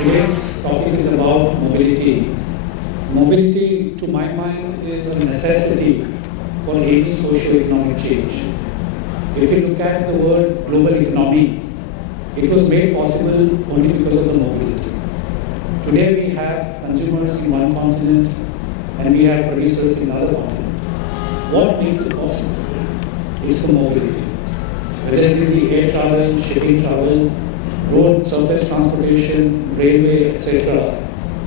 Today's topic is about mobility. Mobility, to my mind, is a necessity for any socio-economic change. If you look at the word global economy, it was made possible only because of the mobility. Today we have consumers in one continent and we have producers in other continent. What makes it possible? It's the mobility. Whether it is the air travel, shipping travel, road, surface transportation, railway, etc.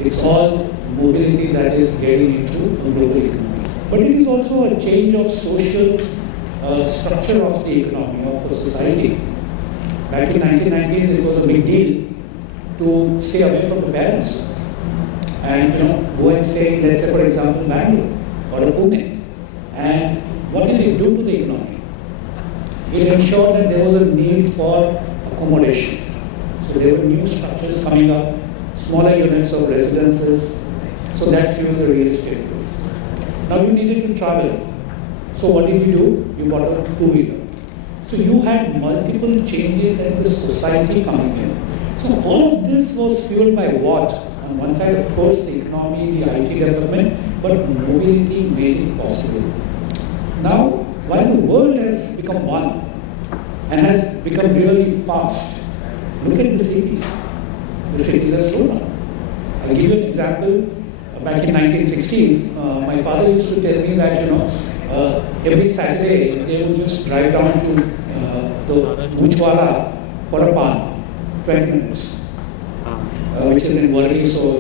It's all mobility that is getting into a global economy. But it is also a change of social structure of the economy, of a society. Back in 1990s, it was a big deal to stay away from the parents and go and stay, let's say for example, Bangalore or Pune. And what did it do to the economy? It ensured that there was a need for accommodation. So there were new structures coming up, smaller units of residences, so that fueled the real estate growth. Now you needed to travel. So what did you do? You bought a two-wheeler. So you had multiple changes in the society coming in. So all of this was fueled by what? On one side, of course, the economy, the IT development, but mobility made it possible. Now, while the world has become one and has become really fast, look at the cities. The cities are slowed down. I'll give you an example. Back in 1960s, my father used to tell me that every Saturday they would just drive down to the Bujwala for a pan, 20 minutes, which is in Worli, so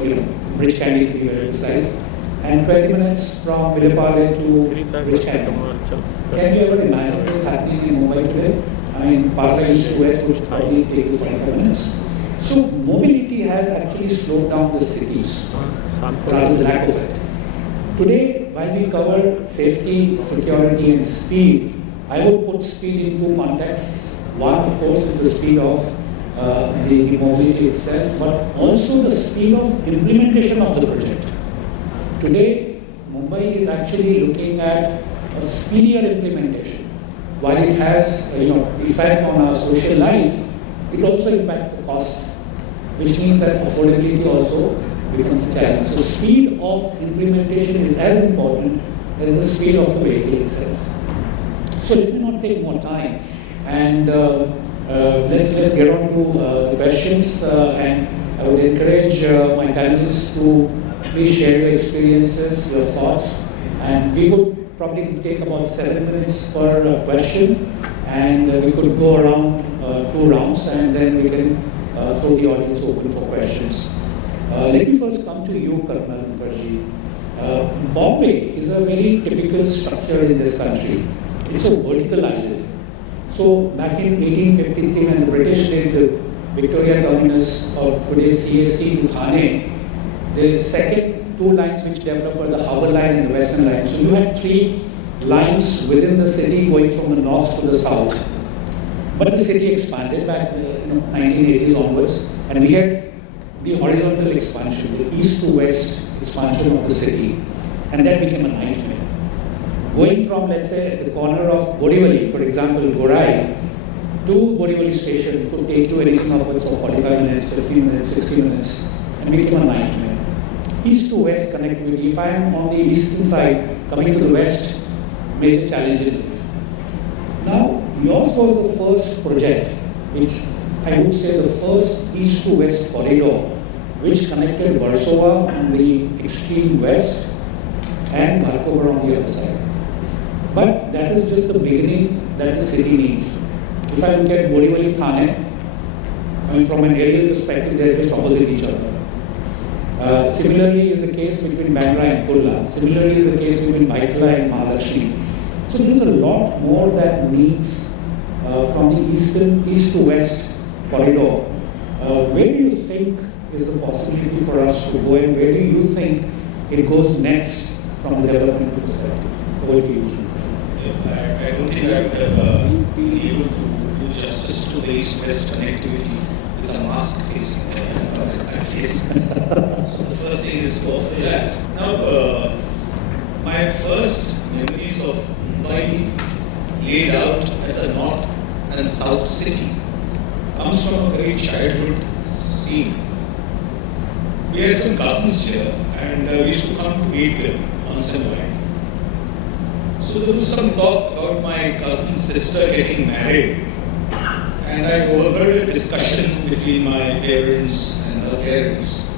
Bridge Candy to be very precise, and 20 minutes from Villepale to Bridge Candy. Can you ever imagine this happening in Mumbai today? I mean, Parla East to West would probably take you 45 minutes. So mobility has actually slowed down the cities, rather the lack of it. Today, while we cover safety, security and speed, I would put speed in two contexts. One, of course, is the speed of the mobility itself, but also the speed of implementation of the project. Today, Mumbai is actually looking at a speedier implementation. While it has effect on our social life, it also impacts the cost, which means that affordability also becomes a challenge. So speed of implementation is as important as the speed of the vehicle itself. So let me not take more time, and let's get on to the questions. And I would encourage my panelists to please share your experiences, your thoughts, and we would probably take about 7 minutes per question, and we could go around 2 rounds, and then we can throw the audience open for questions. Let me first come to you, Colonel Mukherjee. Bombay is a very typical structure in this country. It's a vertical island. So back in 1853, when the British did the Victoria Terminus, or today's CST to Thane, the second 2 lines which developed were the Harbour Line and the Western Line. So you had 3 lines within the city going from the north to the south. But the city expanded back in 1980s onwards, and we had the horizontal expansion, the east to west expansion of the city, and that became a nightmare. Going from, let's say, at the corner of Borivali, for example, Gorai, to Borivali station could take you anything upwards of 45 minutes, 15 minutes, 60 minutes, and became a nightmare. East to west connectivity. If I am on the eastern side, coming to the west, major challenge in life. Now, yours was the first project, which I would say the first east to west corridor, which connected Warsaw on the extreme west and Kharkov on the other side. But that is just the beginning that the city needs. If I look at Borivali, Thane, I mean from an aerial perspective, they are just opposite each other. Similarly is the case between Bandra and Kurla. Similarly is the case between Bhaitla and Maharashtra. So there is a lot more that needs from the east to west corridor. Where do you think is the possibility for us to go, and where do you think it goes next from the development perspective? Over to you. I don't think I would have been able to do justice to the east-west connectivity with a mask facing I face. So the first thing is go for that. Now, my first memories of Mumbai laid out as a north and south city comes from a very childhood scene. we had some cousins here, and we used to come to meet them once in a while. So there was some talk about my cousin's sister getting married, and I overheard a discussion between my parents and her parents.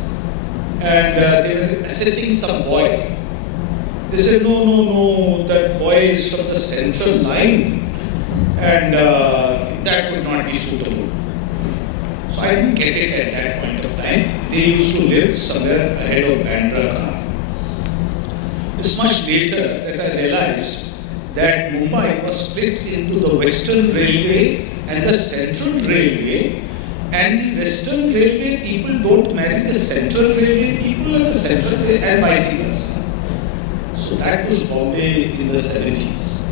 And they were assessing some boy. They said, no, that boy is from the central line, and that would not be suitable. So I didn't get it at that point of time. They used to live somewhere ahead of Bandra. It's much later that I realized that Mumbai was split into the Western Railway and the Central Railway, and the Western Railway people don't marry the Central Railway people and the Central Railway, and vice versa. So that was Bombay in the 70s.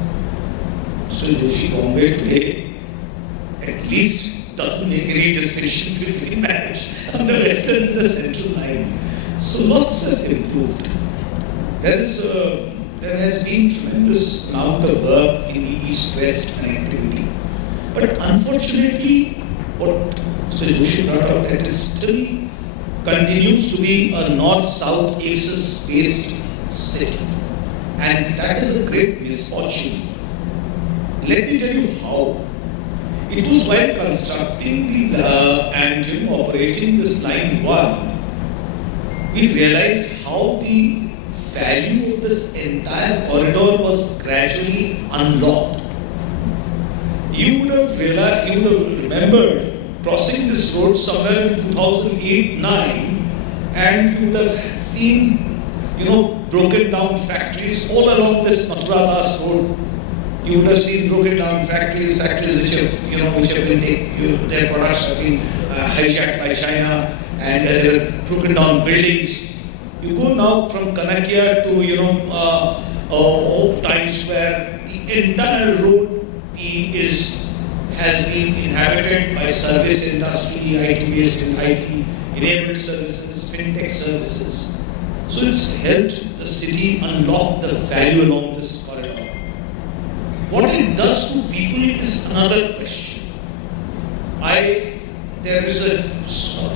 Mr. Joshi, Bombay today at least doesn't make any distinction between marriage on the Western and the Central line. So lots have improved. There has been tremendous amount of work in the East-West connectivity. But unfortunately, what Mr. Joshi brought out, that is still continues to be a North-South ACES-based city. And that is a great misfortune. Let me tell you how. It was while constructing and operating this line 1, we realized how the value of this entire corridor was gradually unlocked. You would have remembered crossing this road somewhere in 2008-9, and you would have seen, broken down factories all along this Mathura road. You would have seen broken down factories which have been their products have been hijacked by China, and there are broken down buildings. You go now from Kanakia to Times Square, the entire road has been inhabited by service industry, IT-based in IT-enabled services, fintech services. So it's helped the city unlock the value along this corridor. What it does to people is another question. There is a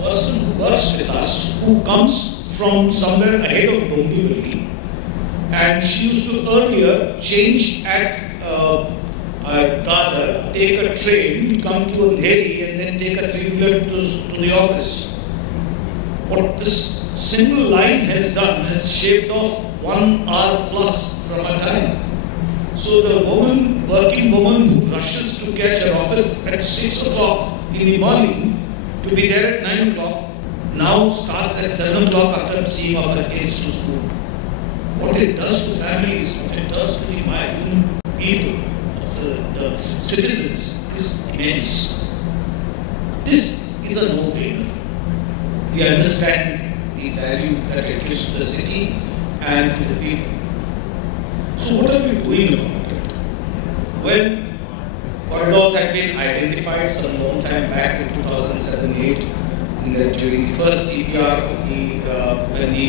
person who works with us who comes from somewhere ahead of Dombivli, and she used to earlier change at Titagarh, take a train, come to Andheri, and then take a three-wheeler to the office. What this single line has done has shaved off 1 hour plus from her time. So the working woman who rushes to catch her office at 6 o'clock in the morning to be there at 9 o'clock, now starts at 7 o'clock after seeing off her kids to school. What it does to families, what it does to the people, the citizens, is immense. This is a no-brainer. We understand the value that it gives to the city and to the people. So what are we doing about it? Well, corridors had been identified some long time back in 2007-8 during the first TPR of when the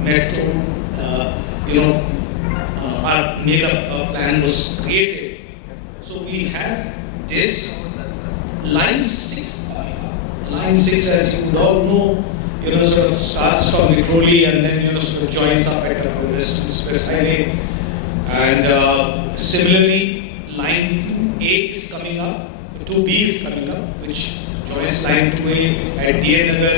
metro, our mega plan was created. So we have this line 6 coming up. Line 6, as you would all know, sort of starts from Vikhroli and then sort of joins up at the Western Express Highway. And similarly, line 2A is coming up, 2B is coming up, which joins line 2A at DA Nagar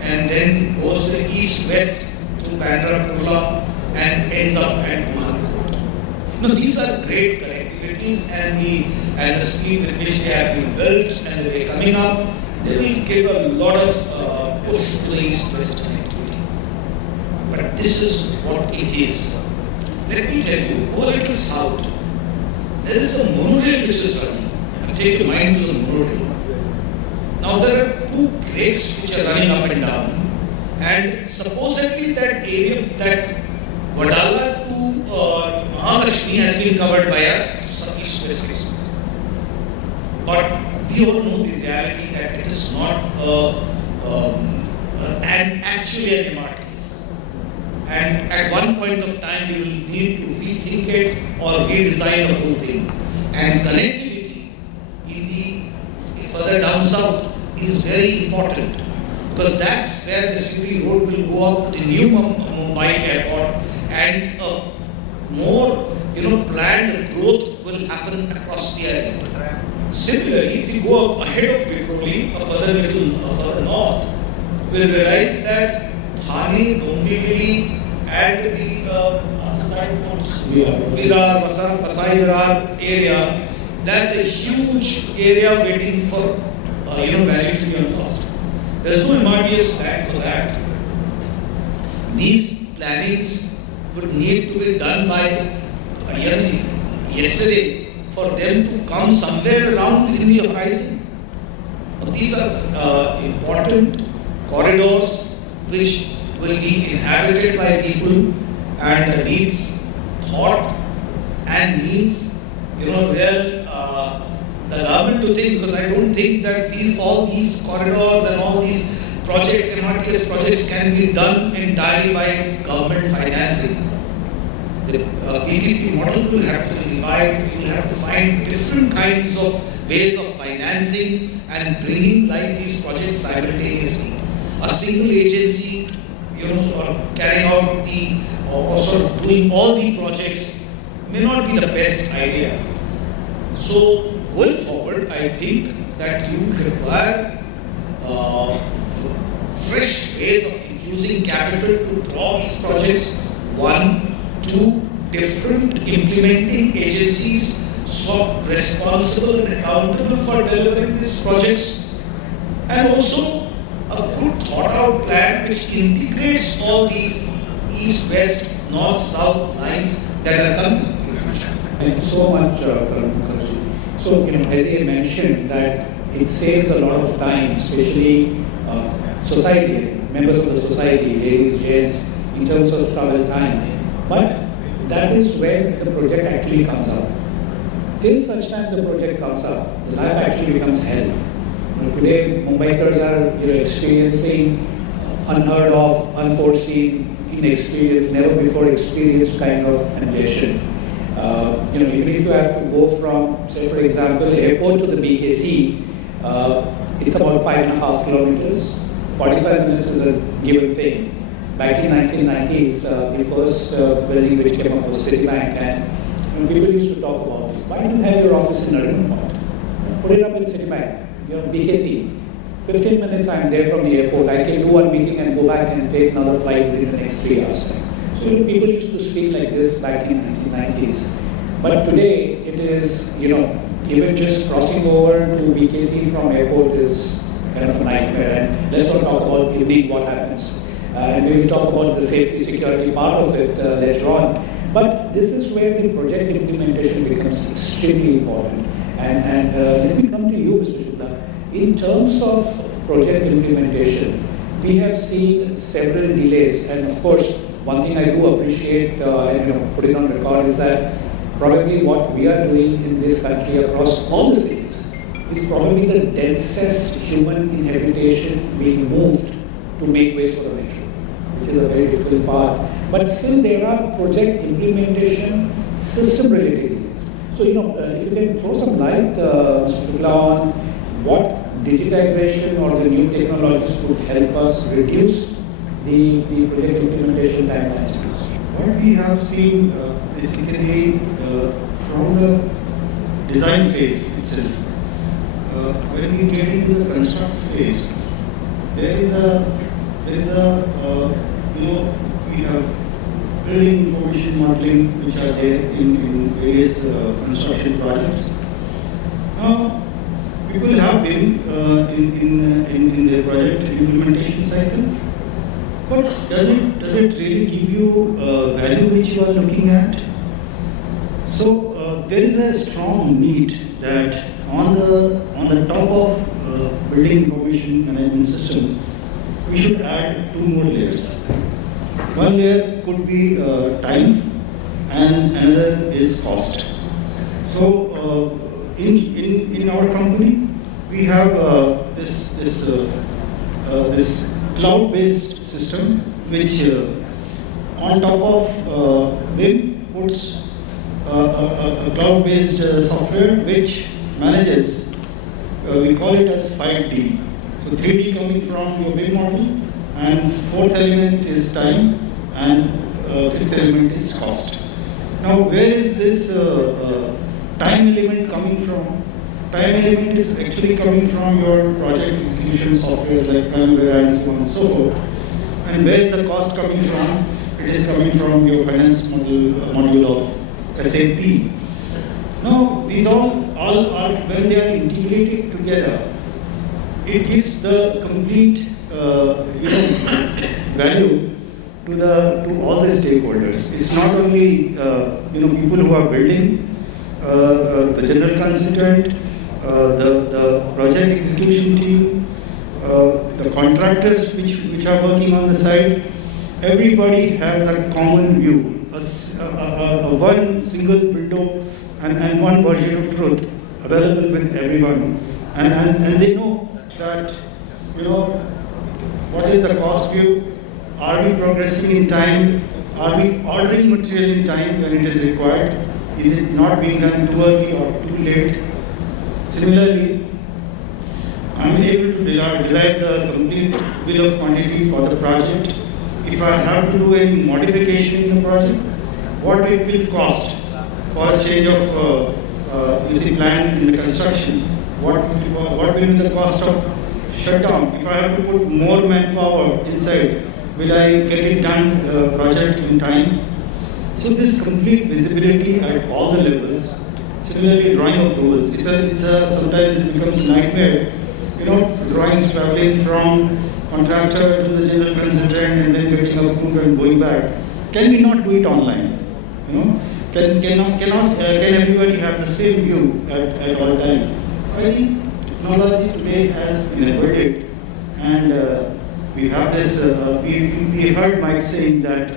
and then goes to the east-west through Bandra Kurla and ends up at Malkot. These are great connectivities, and the speed with which they have been built and the way coming up, they will give a lot of push to the east-west connectivity. But this is what it is. Let me tell you, go a little south. There is a monorail which is running. I'll take your mind to the monorail. Now there are 2 brakes which are running up and down, and supposedly that area, that Vadala to Mahalakshmi has been covered by a east-west express. But we all know the reality that it is not actually an MRTs. And at one point of time, we will need to rethink it or redesign the whole thing. And connectivity in the further down south is very important. because that's where the CP road will go up to the new Mumbai airport, and more planned growth will happen across the area. Similarly, if you go up ahead of Vikhroli, further north, we'll realize that Thane, Dombivli, and the other side, Virar, Vasai Virar area, that's a huge area waiting for value to be unlocked. There's no MRTS plan for that. These plannings would need to be done by yesterday for them to come somewhere around in the horizon. These are important corridors which will be inhabited by people and needs thought and needs real the government to think, because I don't think that all these corridors and all these projects, MRTS projects, can be done entirely by government financing. The PPP model will have to be revived. You will have to find different kinds of ways of financing and bringing live these projects simultaneously. A single agency, carrying out or sort of doing all the projects may not be the best idea. So going forward, I think that you require fresh ways of infusing capital to draw these projects. One, two, different implementing agencies so responsible and accountable for delivering these projects, and also a good thought out plan which integrates all these east, west, north, south lines that are coming. Thank you so much, Mukherjee. So, as you mentioned, that it saves a lot of time, especially society, members of the society, ladies, gents, in terms of travel time. But that is where the project actually comes up. Till such time the project comes up, life actually becomes hell. Today, Mumbaikars are experiencing unheard of, unforeseen, inexperienced, never before experienced kind of congestion. Even if you have to go from, say for example, airport to the BKC, it's about 5.5 kilometers. 45 minutes is a given thing. Back in 1990s, the first building which came up was Citibank, and people used to talk about this. Why do you have your office in Arunapot? Put it up in Citibank, BKC. 15 minutes I'm there from the airport. I can do one meeting and go back and take another flight within the next 3 hours. So people used to speak like this back in 1990s. But today it is, even just crossing over to BKC from airport is kind of a nightmare. And let's not talk about evening what happens. And we will talk about the safety security part of it later on. But this is where the project implementation becomes extremely important. And let me come to you, Mr. Shukla. In terms of project implementation, we have seen several delays. And of course, one thing I do appreciate and put it on record is that probably what we are doing in this country across all the cities is probably the densest human inhabitation being moved to make ways for the metro, which is a very difficult part. But still there are project implementation system related delays. So, if you can throw some light, Mr. Shukla, on what digitization or the new technologies could help us reduce the project implementation timelines. What we have seen basically from the design phase itself, when we get into the construct phase, there is a we have building information modeling which are there in various construction projects. Now, people have been in their project implementation cycle, but does it really give you value which you are looking at? So there is a strong need that on the top of building information management system, we should add 2 more layers. One layer could be time, and another is cost. So in our company, we have this cloud-based system which on top of BIM puts a cloud-based software which manages, we call it as 5D. So 3D coming from your main model, and fourth element is time, and fifth element is cost. Now, where is this time element coming from? Time element is actually coming from your project execution software like Primavera and so on and so forth. And where is the cost coming from? It is coming from your finance module of SAP. Now, these all are, when they are integrated together, it gives the complete value to all the stakeholders. It's not only people who are building, the general consultant, the project execution team, the contractors which are working on the site. Everybody has a common view, a one single window and one version of truth available with everyone, and they know that what is the cost view. Are we progressing in time? Are we ordering material in time when it is required? Is it not being done too early or too late? Similarly, I'm able to derive the complete bill of quantity for the project. If I have to do any modification in the project, what it will cost for a change of plan in the construction? What will be the cost of shutdown? If I have to put more manpower inside, will I get it done project in time? So this complete visibility at all the levels. Similarly, drawing approvals. Sometimes it becomes a nightmare. Drawings traveling from contractor to the general consultant and then getting approved and going back. Can we not do it online? Can everybody have the same view at all times? So I think technology today has enabled it, and we have this. We heard Mike saying that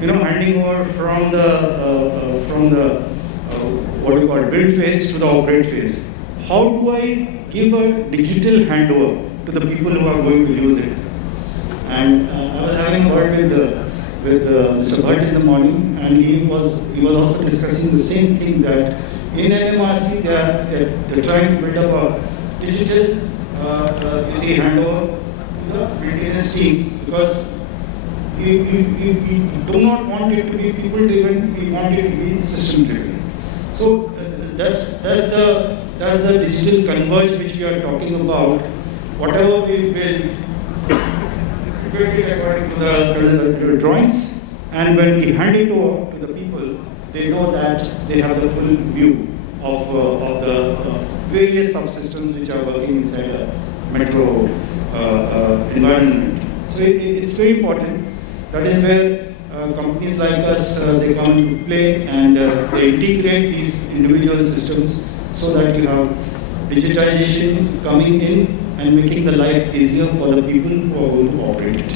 handing over from the what do you call it, build phase to the operate phase. How do I give a digital handover to the people who are going to use it? And I was having a word with Mr. Bhatt in the morning, and he was also discussing the same thing, that in MMRC they're trying to build up a digital easy handover to the maintenance team, because we do not want it to be people driven, we want it to be system driven. So that's the digital converge which we are talking about. Whatever we build it according to the drawings, and when we hand it over to the people, they know that they have the full view of the various subsystems which are working inside a metro environment. So it's very important. That is where companies like us, they come into play, and they integrate these individual systems so that you have digitization coming in and making the life easier for the people who are going to operate it.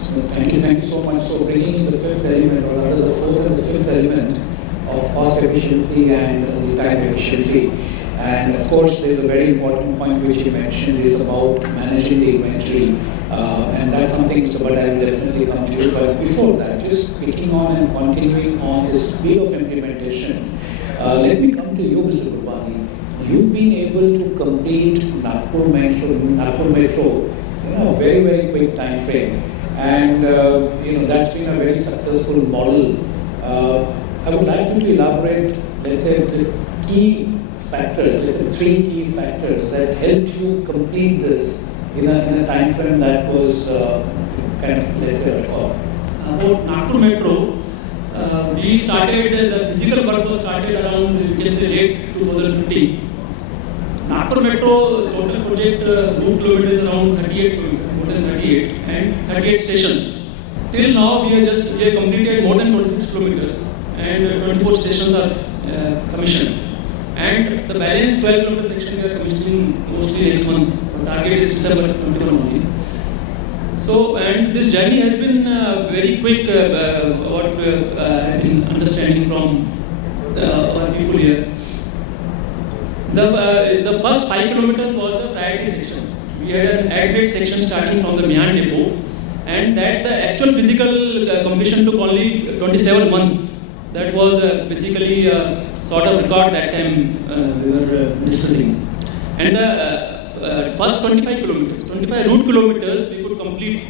So thank you so much. So bringing in the fifth element, or rather the fourth and the fifth element of cost efficiency and the time efficiency. And of course, there's a very important point which you mentioned is about managing the inventory. And that's something, Mr. Bhatt, I will definitely come to you. But before that, just picking on and continuing on this way of implementation, let me come to you, Mr. Gurbani. You've been able to complete Nagpur Metro, a very, very quick time frame. And that's been a very successful model. I would like you to elaborate, let's say, the key factors, let's say 3 key factors that helped you complete this in a time frame that was let's say, record. About Nagpur Metro, we started, the physical work was started around, you can say, late 2015. Nagpur Metro total project route kilometer is around 38 kilometers, more than 38, and 38 stations. Till now, we have completed more than 26 kilometers, and 24 stations are commissioned. And the balance 12 kilometer section we are commissioning mostly next month. Target is December 21 only. So, and this journey has been very quick, what I've been understanding from our people here. The first 5 kilometers was the priority section. We had an aggregate section starting from the Mihan depot, and that the actual physical completion took only 27 months. That was basically sort of record that time we were discussing. And the first 25 kilometers, 25 route kilometers we could complete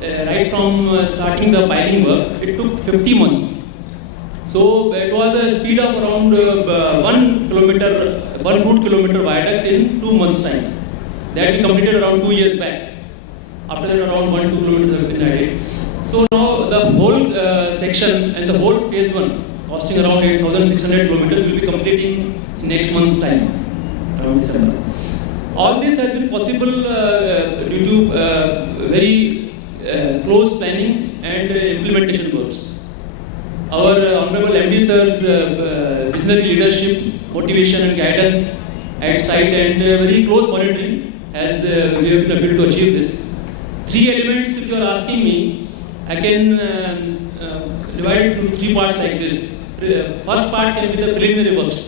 right from starting the piling work. It took 50 months. So it was a speed of around 1 route kilometer viaduct in 2 months time. That we completed around 2 years back. After that around 1-2 kilometers have been added. So now the whole section and the whole phase 1 costing around 8,600 kilometers will be completing in next month's time, around December. All this has been possible due to very close planning and implementation works. Our Honorable MD Sir's visionary leadership, motivation and guidance at site and very close monitoring has we have been able to achieve this. 3 elements, if you are asking me, I can divide it into 3 parts like this. First part can be the preliminary works.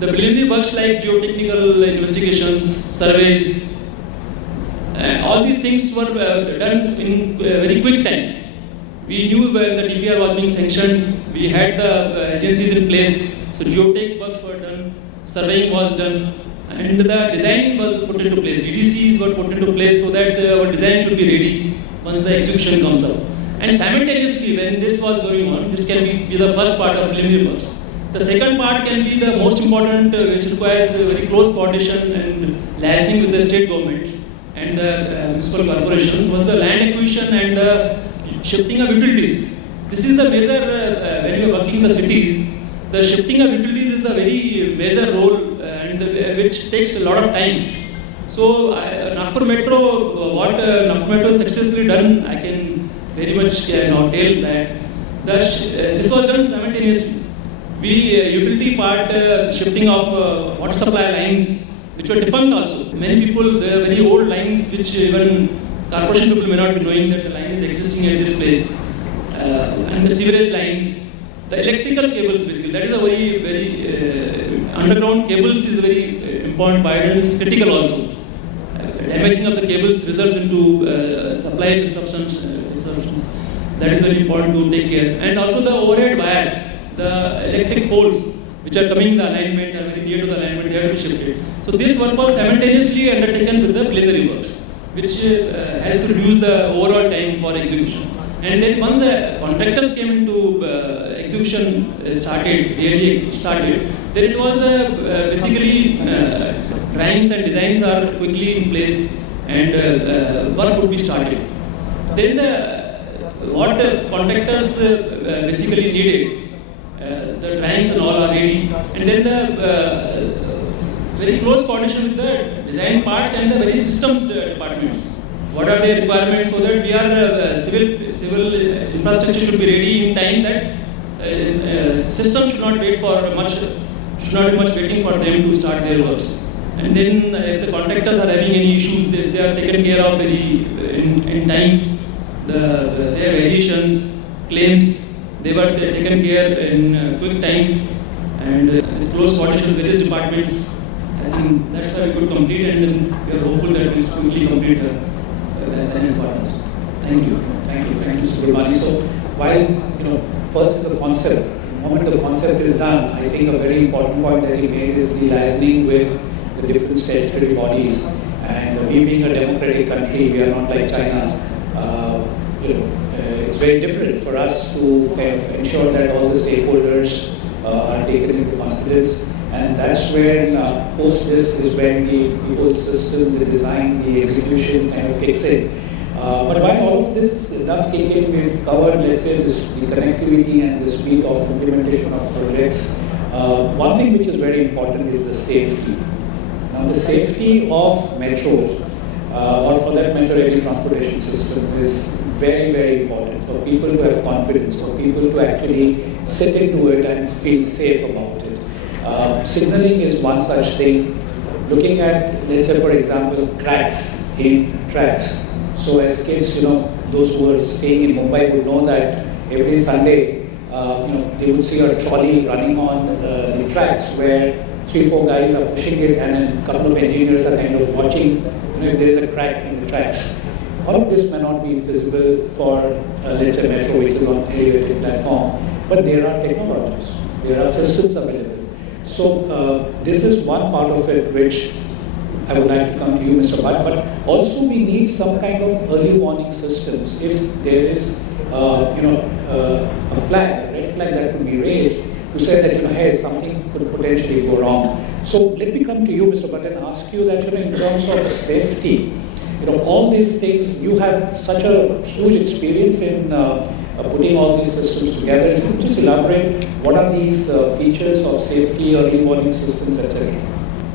The preliminary works like geotechnical investigations, surveys, all these things were done in very quick time. We knew when the DPR was being sanctioned, we had the agencies in place, so geotech works were done, surveying was done, and the design was put into place. DDCs were put into place so that our design should be ready once the execution comes up. And simultaneously, when this was going on, this can be the first part of preliminary works. The second part can be the most important, which requires very close coordination and liaising with the state governments and the municipal corporations, was the land acquisition and the shifting of utilities. This is the major, when you are working in the cities, the shifting of utilities is a very major role and which takes a lot of time. So Nagpur Metro, what Nagpur Metro has successfully done, I can very much tell that this was done simultaneously. We utility part, shifting of water supply lines, which were defunct also. Many people, there are very old lines which even corporation people may not be knowing that the line is existing at this place. And the sewerage lines, the electrical cables basically, that is a very underground cables is a very important part and is critical also. Damaging of the cables results into supply disruptions. That is very important to take care. And also the overhead wires, the electric poles which are coming in the alignment, are very near to the alignment, they have to be shifted. So this work was simultaneously undertaken with the preliminary works, which helped to reduce the overall time for execution. And then once the contractors came into execution really started, then it was basically drawings and designs are quickly in place and work would be started. Then what the contractors basically needed, the drawings and all are ready, and then the very close coordination with the design parts and the very systems departments. What are the requirements so that we are civil infrastructure should be ready in time, that system should not wait for much, should not be much waiting for them to start their works. And then if the contractors are having any issues, they are taken care of very in time. Their variations, claims, they were taken care in quick time and with close coordination with various departments. I think that's how we could complete, and then we are hopeful that we will quickly complete the balance partners. Thank you. Thank you, Mr. Gurbani. So while first is the concept. The moment the concept is done, I think a very important point that he made is the liaising with the different statutory bodies. And we being a democratic country, we are not like China. It's very different for us to kind of ensure that all the stakeholders are taken into confidence. And that's when post this is when the whole system, the design, the execution kind of kicks in. But while all of this does kick in, we've covered, let's say, the connectivity and the speed of implementation of projects. One thing which is very important is the safety. Now, the safety of metros, or for that matter, any transportation system, is very, very important for people to have confidence, for people to actually sit into it and feel safe about it. Signaling is one such thing. Looking at, let's say, for example, cracks in tracks. So as kids, those who are staying in Mumbai would know that every Sunday, they would see a trolley running on the tracks where 3-4 guys are pushing it and a couple of engineers are kind of watching if there is a crack in the tracks. All of this may not be feasible for, let's say, metro, which is on an elevated platform, but there are technologies, there are systems available. So this is one part of it which I would like to come to you, Mr. Bhatt, but also we need some kind of early warning systems. If there is, a flag, a red flag that could be raised to say that, hey, something could potentially go wrong. So let me come to you, Mr. Bhatt, and ask you that, in terms of safety, all these things, you have such a huge experience in putting all these systems together. If you could just elaborate, what are these features of safety, early warning systems, etc.?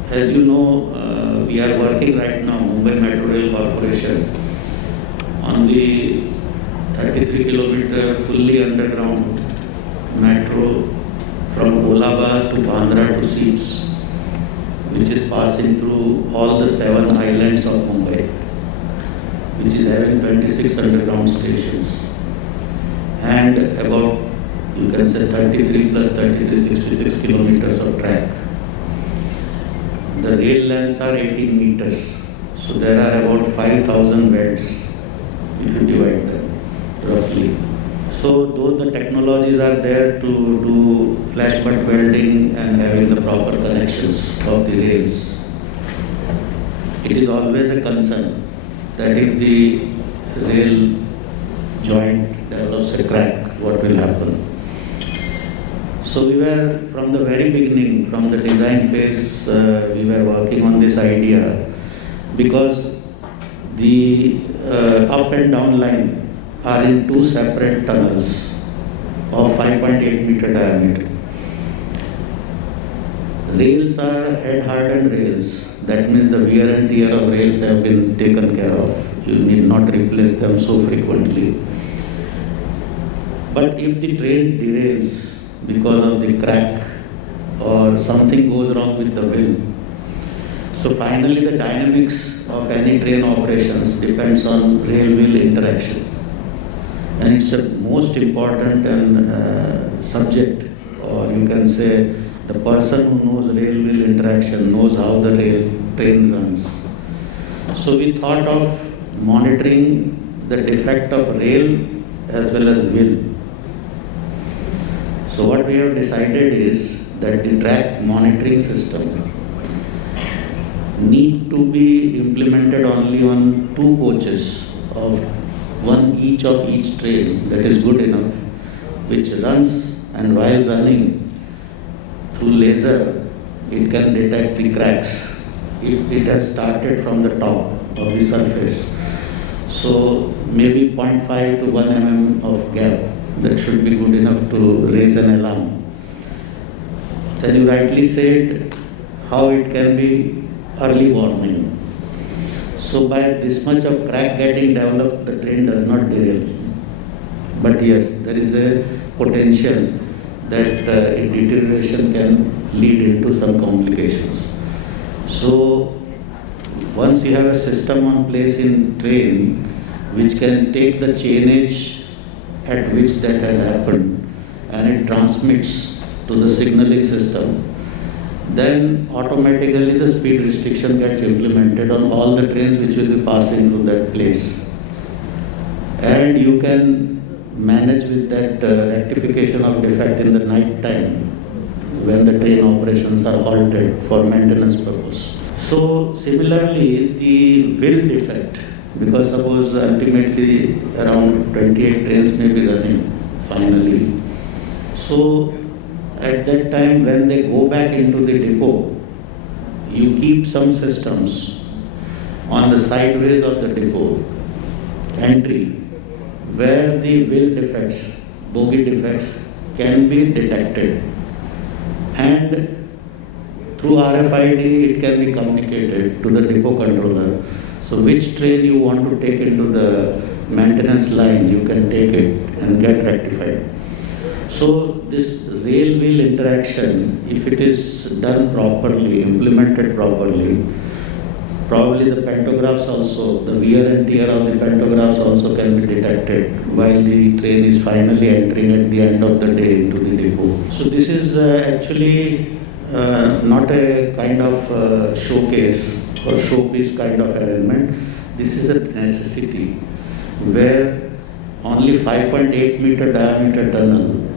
As you know, we are working right now, Mumbai Metrorail Corporation, on the 33-kilometer fully underground metro from Golaba to Bandra to Seeps, which is passing through all the 7 islands of Mumbai, which is having 26 underground stations, and about, you can say, 33 plus 33, 66 kilometers of track. The rail lengths are 18 meters, so there are about 5,000 beds if you divide them roughly. So though the technologies are there to do flash butt welding and having the proper connections of the rails, it is always a concern that if the rail joint develops a crack, what will happen? So we were, from the very beginning, from the design phase, we were working on this idea, because the up and down line are in 2 separate tunnels of 5.8 meter diameter. Rails are head hardened rails. That means the wear and tear of rails have been taken care of. You need not replace them so frequently. But if the train derails because of the crack or something goes wrong with the wheel, so finally the dynamics of any train operations depends on rail-wheel interaction. And it's the most important subject, or you can say the person who knows rail-wheel interaction knows how the train runs. So we thought of monitoring the defect of rail as well as wheel. So what we have decided is that the track monitoring system need to be implemented only on 2 coaches of 1 each of each train. That is good enough, which runs, and while running through laser, it can detect the cracks if it has started from the top of the surface. So maybe 0.5 to 1 mm of gap, that should be good enough to raise an alarm. Then you rightly said how it can be early warning. So by this much of crack getting developed, the train does not derail. But yes, there is a potential that a deterioration can lead into some complications. So once you have a system on place in train which can take the chainage at which that has happened and it transmits to the signaling system, then automatically the speed restriction gets implemented on all the trains which will be passing through that place. And you can manage with that rectification of defect in the night time when the train operations are halted for maintenance purpose. So similarly, the wheel defect, because suppose ultimately around 28 trains may be running finally. So at that time when they go back into the depot, you keep some systems on the sideways of the depot entry where the wheel defects, bogie defects can be detected, and through RFID it can be communicated to the depot controller. So which train you want to take into the maintenance line, you can take it and get rectified. So this rail-wheel interaction, if it is done properly, implemented properly, probably the pantographs also, the wear and tear of the pantographs also can be detected while the train is finally entering at the end of the day into the depot. So this is actually not a kind of showcase or showpiece kind of arrangement. This is a necessity where only 5.8 meter diameter tunnel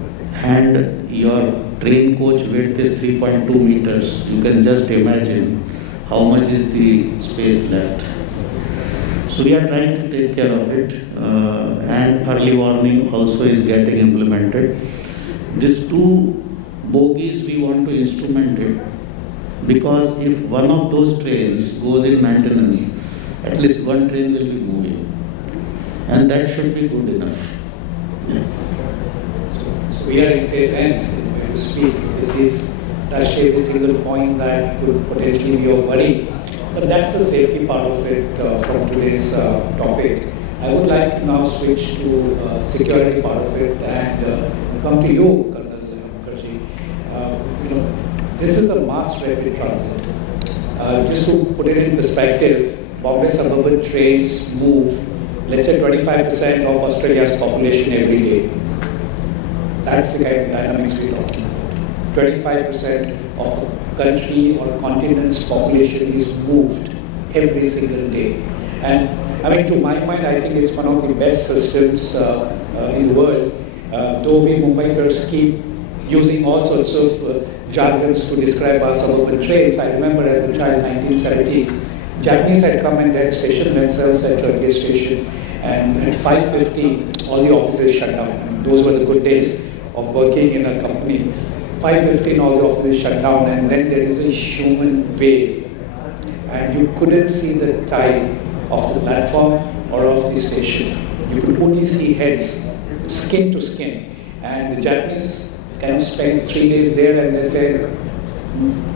and your train coach width is 3.2 meters. You can just imagine how much is the space left. So we are trying to take care of it, and early warning also is getting implemented. These two bogies we want to instrument it, because if one of those trains goes in maintenance, at least one train will be moving, and that should be good enough. So we are in safe hands, so to speak. This is touched every single point that could potentially be of worry. But that's the safety part of it from today's topic. I would like to now switch to security part of it and come to you, Colonel Mukherjee. This is a mass rapid transit. Just to put it in perspective, Bombay suburban trains move, let's say 25% of Australia's population every day. That's the kind of dynamics we're talking about. 25% of a country or a continent's population is moved every single day. And I mean, to my mind, I think it's one of the best systems in the world. Though we Mumbaikars keep using all sorts of jargons to describe our suburban trains. I remember as a child, 1970s, Japanese had come and they had stationed themselves at railway station, and at 5:50, all the offices shut down. And those were the good days of working in a company. 5:15, all the offices shut down, and then there is a human wave, and you couldn't see the time of the platform or of the station. You could only see heads, skin to skin, and the Japanese kind of spent 3 days there, and they said,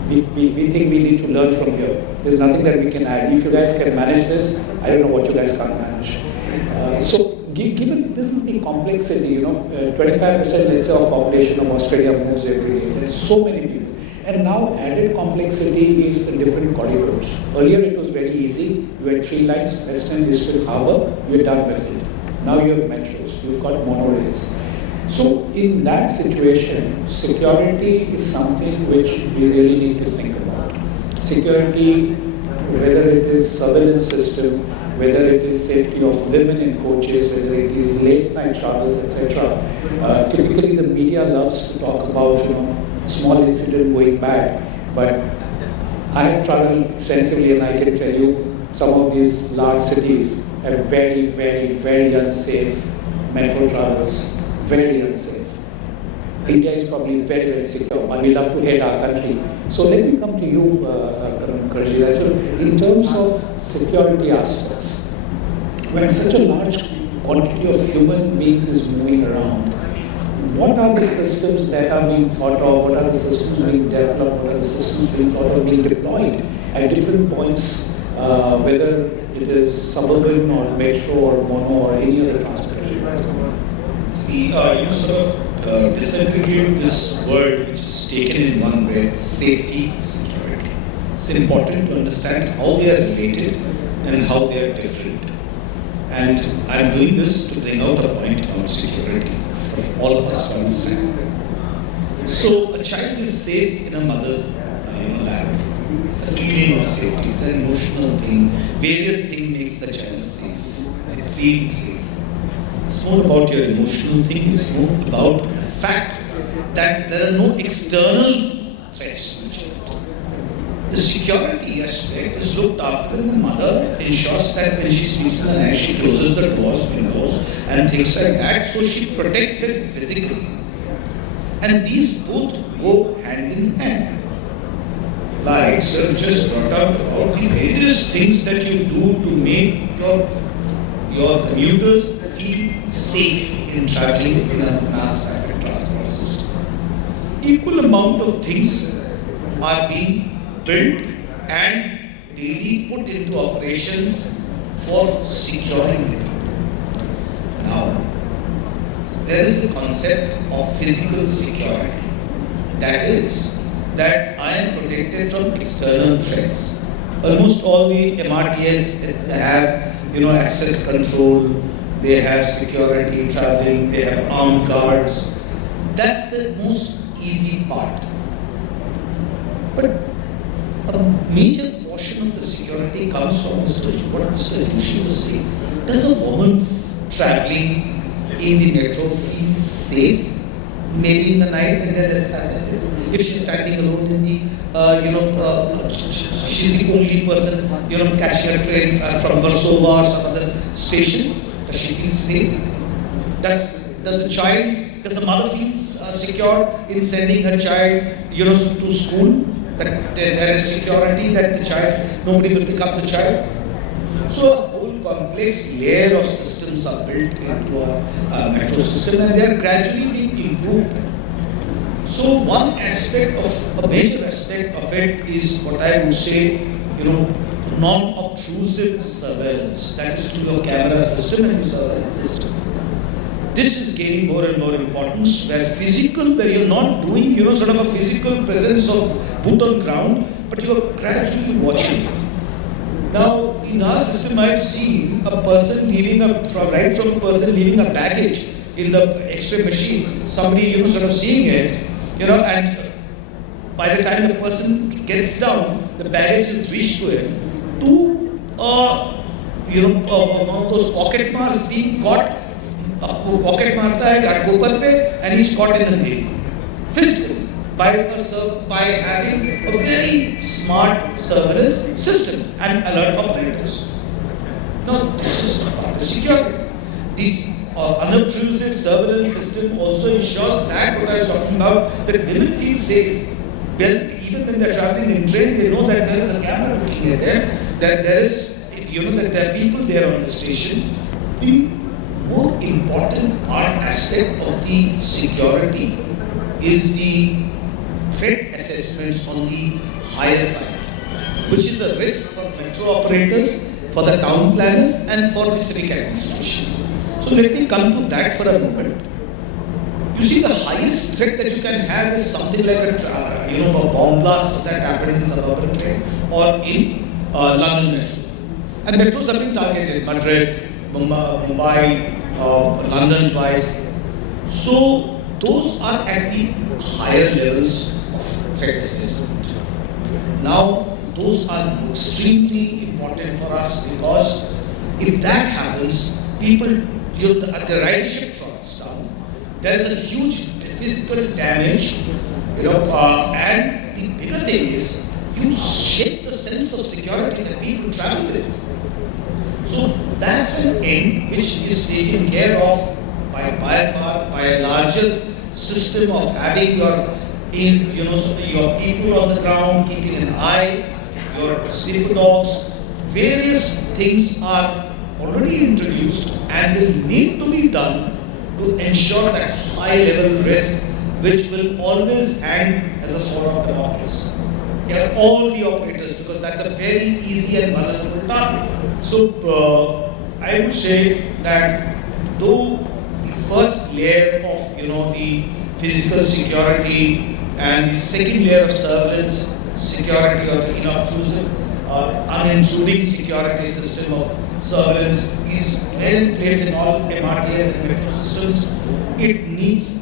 we think we need to learn from here. There's nothing that we can add. If you guys can manage this, I don't know what you guys can't manage. So given this is the complexity, 25% let's say of population of Australia moves every day. There's so many people. And now added complexity is the different corridors. Earlier it was very easy. You had 3 lines, Western District Harbour, you're done with it. Now you have metros, you've got monorails. So in that situation, security is something which we really need to think about. Security, whether it is surveillance system, whether it is safety of women in coaches, whether it is late night travels, etc. Typically the media loves to talk about small incident going bad, but I have traveled extensively and I can tell you some of these large cities have very, very, very unsafe metro travels. Very unsafe. India is probably very, very secure, and we love to hate our country. So let me come to you, Mukherjee. In terms of security aspects, when such a large quantity of human beings is moving around, what are the systems that are being thought of? What are the systems being developed? What are the systems being thought of being deployed at different points, whether it is suburban or metro or mono or any other transportation? You sort of disaggregate this word which is taken in one breath, safety, security. It's important to understand how they are related and how they are different. And I'm doing this to bring out a point about security for all of us to understand. So a child is safe in a mother's lap. It's a feeling of safety, it's an emotional thing. Various things makes the child safe. It feels safe. It's more about your emotional thing, it's more about the fact that there are no external threats to the child. The security aspect is looked after. The mother ensures that when she sleeps in the night, she closes the doors, windows, and things like that, so she protects it physically. And these both go hand in hand. Like sir just brought up about the various things that you do to make your commuters feel safe in traveling in a mass rapid transport system. Equal amount of things are being built and daily put into operations for securing the people. Now, there is a concept of physical security. That is, that I am protected from external threats. Almost all the MRTS have, access control, they have security traveling, they have armed guards. That's the most easy part. But a major portion of the security comes from what Mr. Joshi was saying. Does a woman traveling in the metro feel safe? maybe in the night when there is passengers. If she's standing alone in the, she's the only person, catching a train from Warsaw or some other station, does she feel safe? Does the mother feel secure in sending her child, to school? That there is security that the child, nobody will pick up the child. So a whole complex layer of systems are built into our metro system, and they are gradually being improved. So one a major aspect of it is what I would say, non-obtrusive surveillance. That is through your camera system and your surveillance system. This is gaining more and more importance, where you're not doing, sort of a physical presence of boot on ground, but you're gradually watching. Now, in our system, I've seen a person leaving a baggage in the X-ray machine, somebody, sort of seeing it, and by the time the person gets down, the baggage is reached to him, to, one of those pocket mars being caught. Pocket मारता है guard के ऊपर पे and he's caught in a day physically by having a very smart surveillance system and alert operators. Now this is about the security. This unobtrusive surveillance system also ensures that what I was talking about, that women feel safe. Well, even when they're traveling in train, they know that there is a camera looking at them, that there is, that there are people there on the station. The more important aspect of the security is the threat assessments on the higher side, which is a risk for metro operators, for the town planners, and for the civic administration. So let me come to that for a moment. You see, the highest threat that you can have is something like a bomb blast that happened in the suburban train or in London Metro. And metros have been targeted: Madrid, Mumbai, London twice. So those are at the higher levels of threat assessment. Now those are extremely important for us, because if that happens, people, the ridership drops down. There is a huge physical damage, and the bigger thing is you shape the sense of security that people travel with. So that's an end which is taken care of by a larger system of having your people on the ground, keeping an eye, your sniffer dogs. Various things are already introduced and will need to be done to ensure that high level risk, which will always hang as a sort of Damocles. All the operators, because that's a very easy and vulnerable target. So I would say that though the first layer of the physical security and the second layer of surveillance security, or the unobtrusive unintruding security system of surveillance, is well placed in all MRTS and metro systems, it needs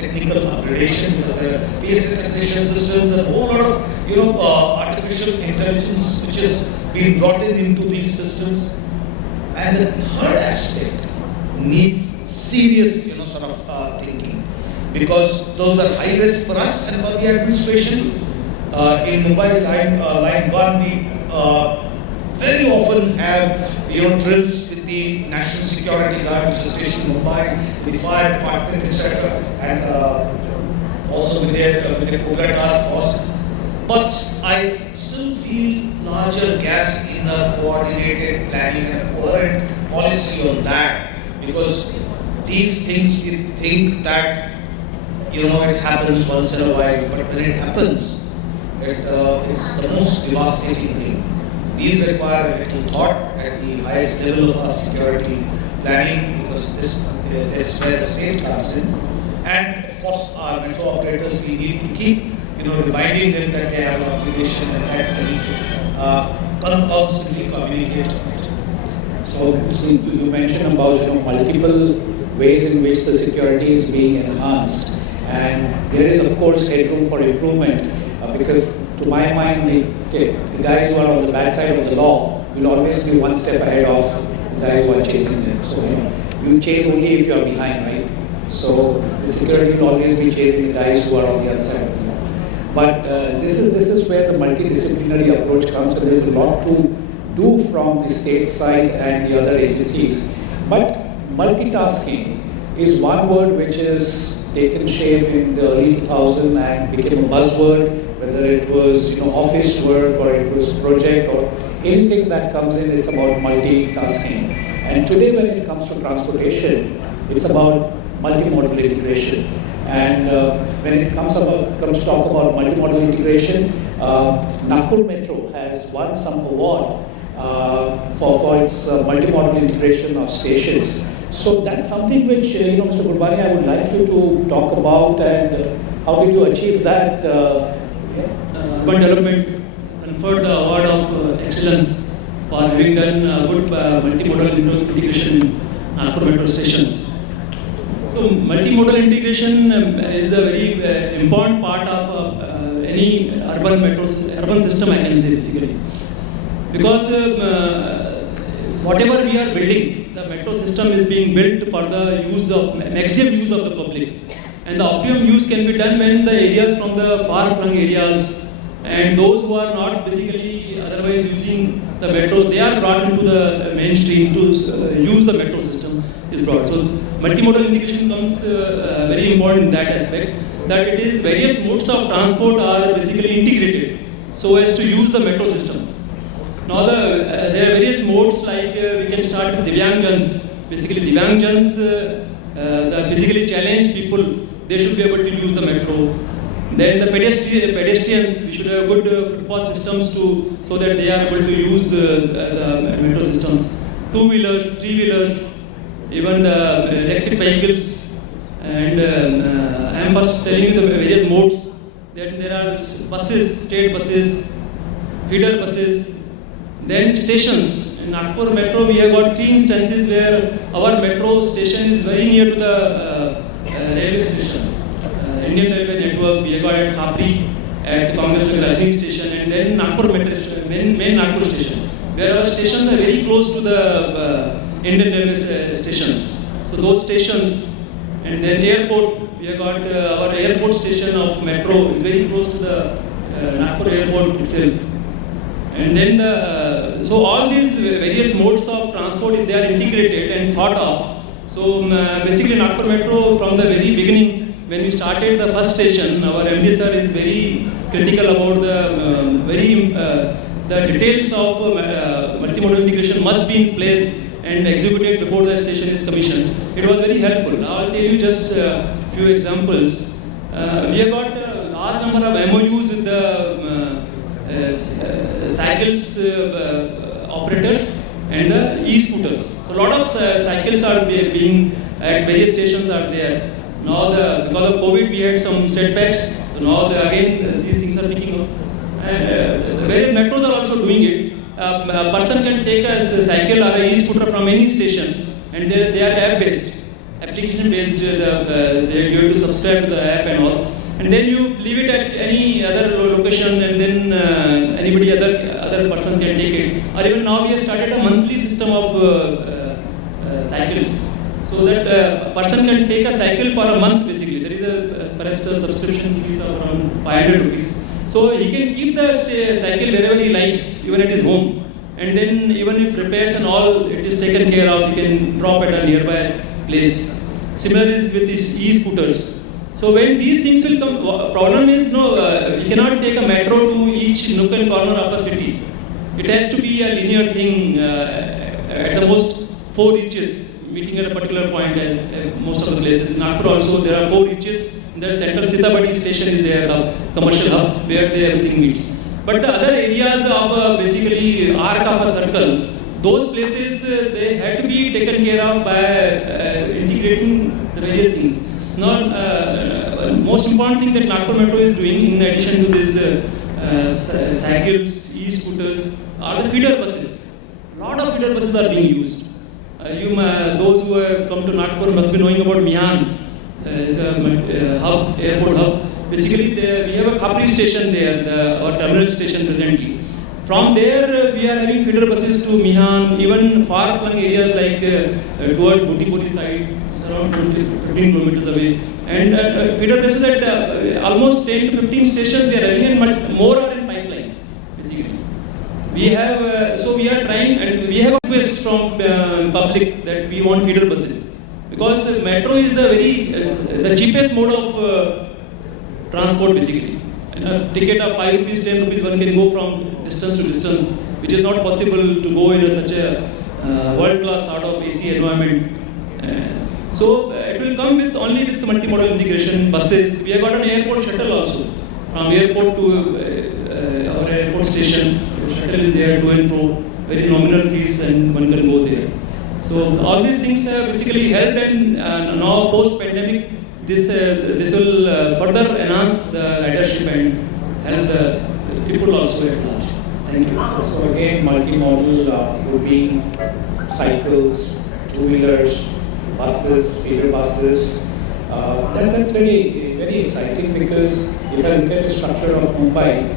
technical upgradation, because there are face recognition systems and a whole lot of artificial intelligence which has been brought into these systems. And the third aspect needs serious thinking, because those are high risk for us and for the administration. In Mumbai line 1, we very often have drills with the National Security Guard, which is stationed in Mumbai, with the fire department, etc., and also with their Cobra task force. But I still feel larger gaps in the coordinated planning and coherent policy on that, because these things we think that it happens once in a while, but when it happens, it's the most devastating thing. These require a little thought at the highest level of our security planning, because this is where the state comes in. And of course, our metro operators, we need to keep reminding them that they have an obligation and that they need to constantly communicate on it. So you mentioned about multiple ways in which the security is being enhanced, and there is of course headroom for improvement, because to my mind the guys who are on the bad side of the law will always be one step ahead of the guys who are chasing them. So you chase only if you are behind, right? So the security will always be chasing the guys who are on the other side of the wall. But this is where the multidisciplinary approach comes, and there is a lot to do from the state side and the other agencies. But multitasking is one word which is taken shape in the early 2000s and became a buzzword, whether it was office work or it was project or anything that comes in, it's about multitasking. And today when it comes to transportation, it's about multimodal integration. And when it comes to talk about multimodal integration, Nagpur Metro has won some award for its multimodal integration of stations. So that's something which, Mr. Gurbani, I would like you to talk about, and how did you achieve that? Urban Development conferred the award of excellence for having done good multimodal integration in Nagpur Metro stations. So multimodal integration is a very important part of any urban system, I can say, basically. Because whatever we are building, the metro system is being built for the maximum use of the public. And the optimum use can be done when the areas from the far-flung areas and those who are not basically otherwise using the metro, they are brought into the mainstream to use the metro system is brought. So multimodal integration comes very important in that aspect, that it is various modes of transport are basically integrated so as to use the metro system. Now there are various modes, like we can start with Divyangjans. Basically Divyangjans, the physically challenged people, they should be able to use the metro. Then the pedestrians, we should have good footpath systems so that they are able to use the metro systems. Two-wheelers, three-wheelers, even the electric vehicles. And I am first telling you the various modes. Then there are buses, state buses, feeder buses. Then stations. In Nagpur Metro, we have got 3 instances where our metro station is very near to the railway station. Indian Railway Network, we have got at Khapri, at congestion station, and then Nagpur Metro station, main Nagpur station, where our stations are very close to the Indian Railway stations. So those stations, and then airport, we have got our airport station of metro is very close to the Nagpur airport itself. And then so all these various modes of transport, they are integrated and thought of. So basically Nagpur Metro, from the very beginning, when we started the first station, our MD sir is very critical about the details of multimodal integration must be in place and executed before the station is commissioned. It was very helpful. Now I'll tell you just a few examples. We have got a large number of MOUs with the cycles operators and the e-scooters. So a lot of cycles are being at various stations are there. Now because of COVID we had some setbacks. So now again these things are picking up. Various metros are also doing it. A person can take a cycle or a e-scooter from any station, and they are app-based, application-based. You have to subscribe to the app and all. And then you leave it at any other location, and then other persons can take it. Or even now we have started a monthly system of cycles, so that a person can take a cycle for a month. Basically, there is perhaps a subscription fees of around 500 rupees. So he can keep the cycle wherever he likes, even at his home. And then even if repairs and all, it is taken care of. He can drop at a nearby place. Similar is with these e-scooters. So when these things will come, problem is you cannot take a metro to each nook and corner of a city. It has to be a linear thing, at the most 4 reaches, meeting at a particular point as most of the places. In Nagpur also there are 4 reaches. In the central Sitapati station is there, a commercial hub where everything meets. But the other areas of basically arc of a circle, those places they had to be taken care of by integrating the various things. Now, most important thing that Nagpur Metro is doing, in addition to these cycles, e-scooters, are the feeder buses. A lot of feeder buses are being used. Those who have come to Nagpur must be knowing about Mian. It's a hub, airport hub. Basically, we have a Khapri station there, or terminal station presently. From there, we are having feeder buses to Mihan, even far-flung areas like towards Butipuri side, it's around 15 kilometers away. And feeder buses at almost 10 to 15 stations they are running, and much more are in pipeline, basically. We have, so we are trying, and we have a request from public that we want feeder buses. Because metro is the cheapest mode of transport, basically. A ticket of 5 rupees, 10 rupees, one can go from distance to distance, which is not possible to go in such a world-class sort of AC environment. So it will come with only with multimodal integration, buses. We have got an airport shuttle also. From airport to our airport station, shuttle is there to and fro, very nominal fees, and one can go there. So all these things have basically helped, and now post-pandemic, this will further enhance the ridership and help the people also at large. Thank you. So again, multimodal grouping, cycles, two-wheelers, buses, feeder buses. That's very exciting, because if I look at the structure of Mumbai,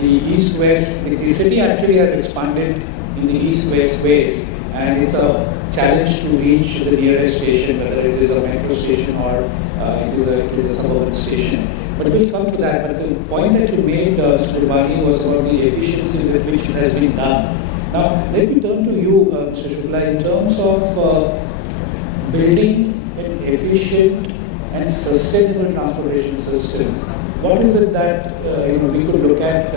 the east-west, the city actually has expanded in the east-west ways, and it's a challenge to reach the nearest station, whether it is a metro station or it is a suburban station. But we'll come to that. But the point that you made, Mr. Gurbani, was about the efficiency with which it has been done. Now, let me turn to you, Mr. Shukla, in terms of building an efficient and sustainable transportation system. What is it that we could look at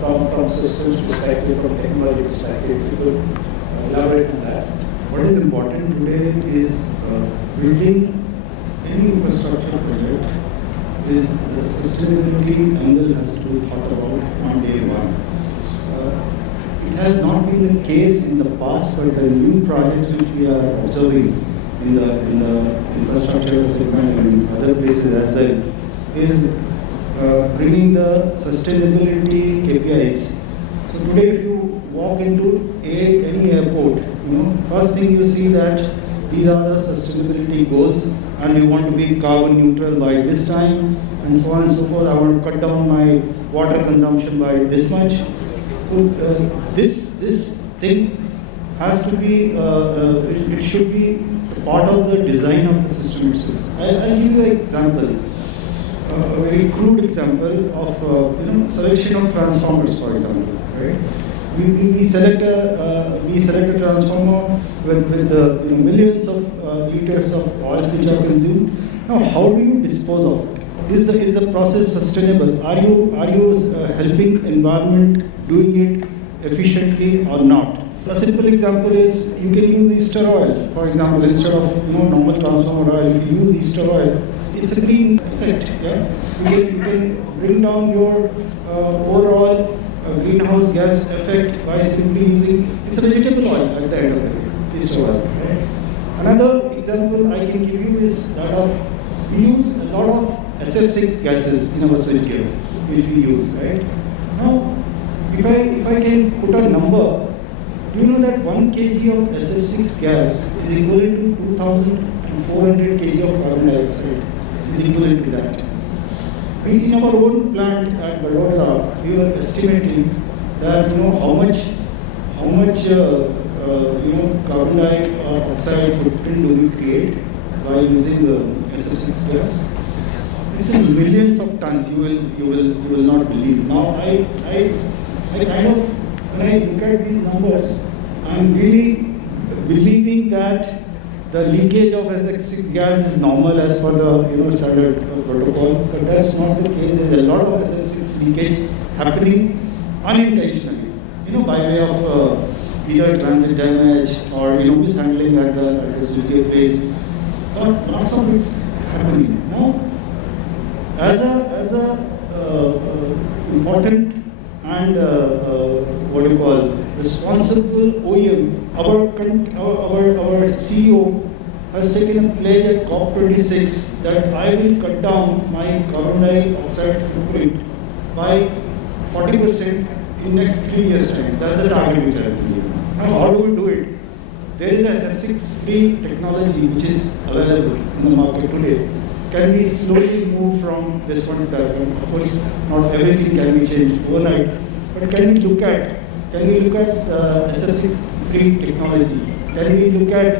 from systems perspective, from technology perspective? If you could elaborate on that. What is important today is building any infrastructure project is the sustainability angle has to be thought about on day one. It has not been the case in the past, but the new projects which we are observing in the infrastructure segment and in other places as well is bringing the sustainability KPIs. So today, if you walk into any airport, first thing you see that these are the sustainability goals, and you want to be carbon neutral by this time, and so on and so forth. I want to cut down my water consumption by this much. So this thing has to be, it should be part of the design of the system itself. I'll give you an example, a very crude example of selection of transformers, for example, right? We select a transformer with millions of liters of oils which are consumed. Now, how do you dispose of it? Is the process sustainable? Are you helping environment, doing it efficiently or not? A simple example is you can use Oyster oil, for example, instead of normal transformer oil. If you use Oyster oil, it's a green effect. Yeah, you can bring down your overall greenhouse gas effect by simply using, it's a vegetable oil at the end of the day, Oyster oil. Right? Another example I can give you is that of, we use a lot of SF6 gases in our switchgears, which we use, right? Now, if I can put a number, do you know that 1 kg of SF6 gas is equivalent to 2,400 kg of carbon dioxide? Is equivalent to that. In our own plant at Baroda, we were estimating that how much carbon dioxide footprint do we create by using the SF6 gas. This is millions of tons. You will not believe. Now I kind of, when I look at these numbers, I'm really believing that the leakage of SF6 gas is normal as per the standard protocol, but that's not the case. There's a lot of SF6 leakage happening unintentionally, by way of either transit damage or mishandling at the switchgear place. Lots of it happening. Now, as a important and responsible OEM, our CEO has taken a pledge at COP26 that I will cut down my carbon dioxide footprint by 40% in next 3 years' time. That's the target which I have given. Now, how do we do it? There is a SF6-free technology which is available in the market today. Can we slowly move from this one to that one? Of course, not everything can be changed overnight, But can we look at SF6 free technology? Can we look at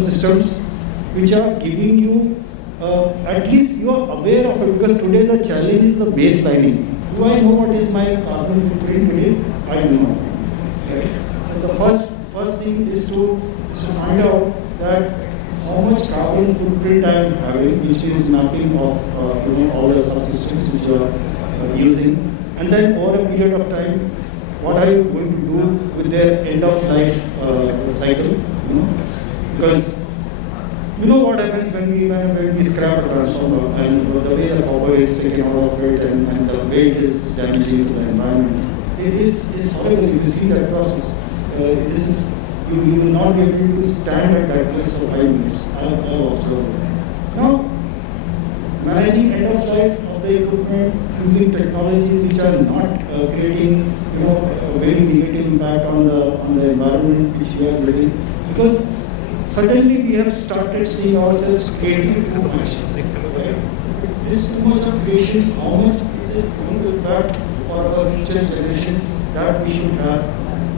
systems which are giving you at least you are aware of it, because today the challenge is the baselining. Do I know what is my carbon footprint today? I do not. Right? So the first thing is to find out that how much carbon footprint I am having, which is mapping of all the subsystems which you are using, and then over a period of time, what are you going to do with their end of life cycle? Because you know what happens when we scrap a transformer and the way the copper is taken out of it and the weight is damaging to the environment. It's horrible. You see that process. You will not be able to stand at that place for 5 minutes. I have observed it. Now, managing end of life of the equipment using technologies which are not creating a very negative impact on the environment which we are living, because suddenly we have started seeing ourselves creating too much. Right? This too much of creation, how much is it going to impact for our future generation that we should have?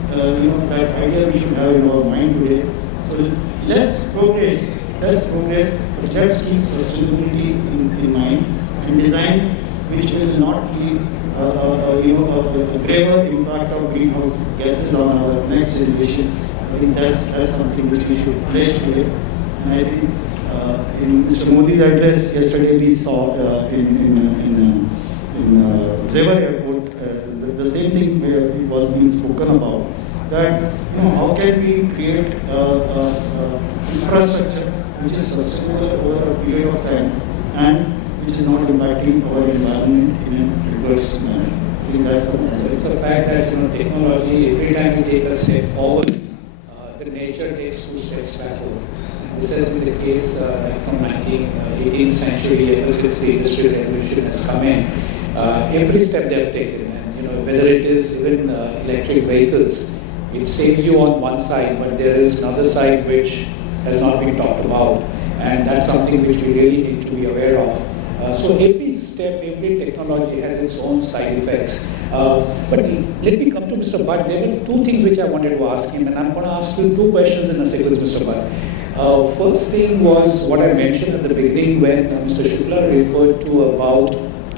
That idea we should have in our mind today. So let's progress, but let's keep sustainability in mind and design which will not leave a graver impact of greenhouse gases on our next generation. I think that's something which we should pledge today. And I think in Mr. Modi's address yesterday we saw in Zevar Airport, the same thing was being spoken about, that how can we create infrastructure which is sustainable over a period of time and which is not impacting our environment in a reverse manner. I think that's the answer. It's a fact that technology, every time we take a step forward, the nature takes 2 steps backward. This has been the case from 18th century, ever since the Industrial Revolution has come in. Every step they have taken, and whether it is even electric vehicles, it saves you on one side, but there is another side which has not been talked about, and that's something which we really need to be aware of. So every step, every technology has its own side effects. But let me come to Mr. Bhatt. There were 2 things which I wanted to ask him, and I'm going to ask you 2 questions in a sequence, Mr. Bhatt. First thing was what I mentioned at the beginning when Mr. Shukla referred to about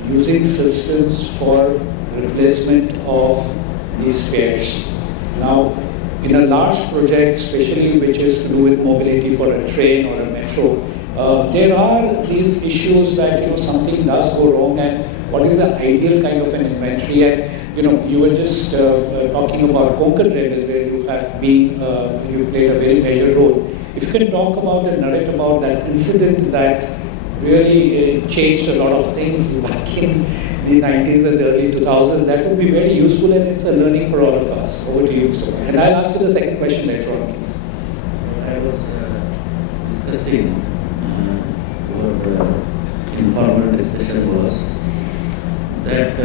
using systems for replacement of these spares. Now, in a large project, especially which is to do with mobility for a train or a metro, there are these issues that something does go wrong, and what is the ideal kind of an inventory? And you were just talking about Konkan Railways, where you have been, you've played a very major role. If you can talk about and narrate about that incident that really changed a lot of things back in the 90s and the early 2000s, that would be very useful, and it's a learning for all of us. Over to you, Mr. Bhatt. And I'll ask you the second question later on, please. I was discussing, what the informal discussion was, that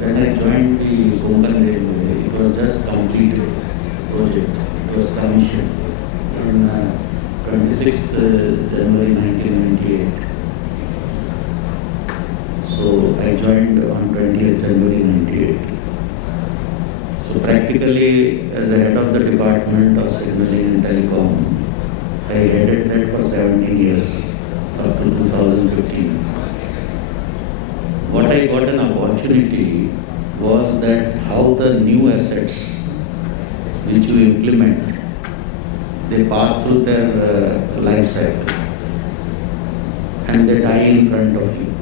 when I joined the Konkan Railway, it was just completed project. It was commissioned in 26th January 1998. So I joined on 20th January 98. So practically, as a head of the Department of Signaling and Telecom, I headed that for 17 years, up to 2015. What I got an opportunity was that how the new assets which you implement, they pass through their life cycle and they die in front of you.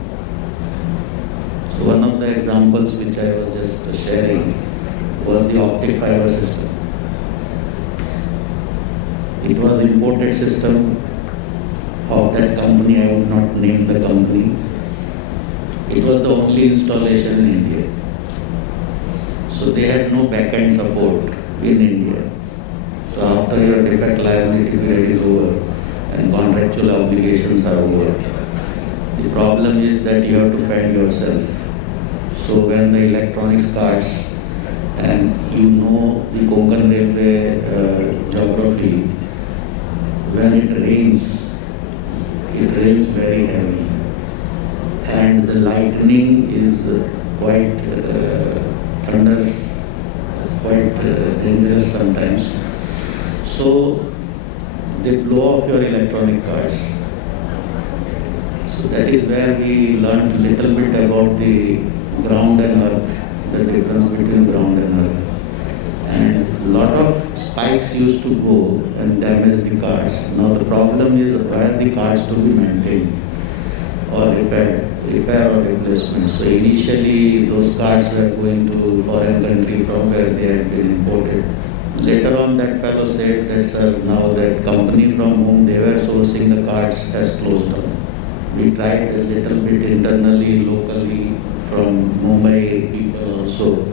So one of the examples which I was just sharing was the optic fiber system. It was imported system of that company. I would not name the company. It was the only installation in India. So they had no back-end support in India. So after your defect liability period is over and contractual obligations are over, the problem is that you have to fend yourself. So when the electronics cards, and the Konkan Railway geography, when it rains very heavy. And the lightning is quite thunderous, quite dangerous sometimes. So they blow off your electronic cards. So that is where we learned a little bit about the ground and earth, the difference between ground and earth. And a lot of spikes used to go and damage the cards. Now the problem is where the cards to be maintained or repair or replacement. So initially those cards were going to foreign country from where they had been imported. Later on that fellow said that sir, now that company from whom they were sourcing the cards has closed down. We tried a little bit internally, locally, from Mumbai people also,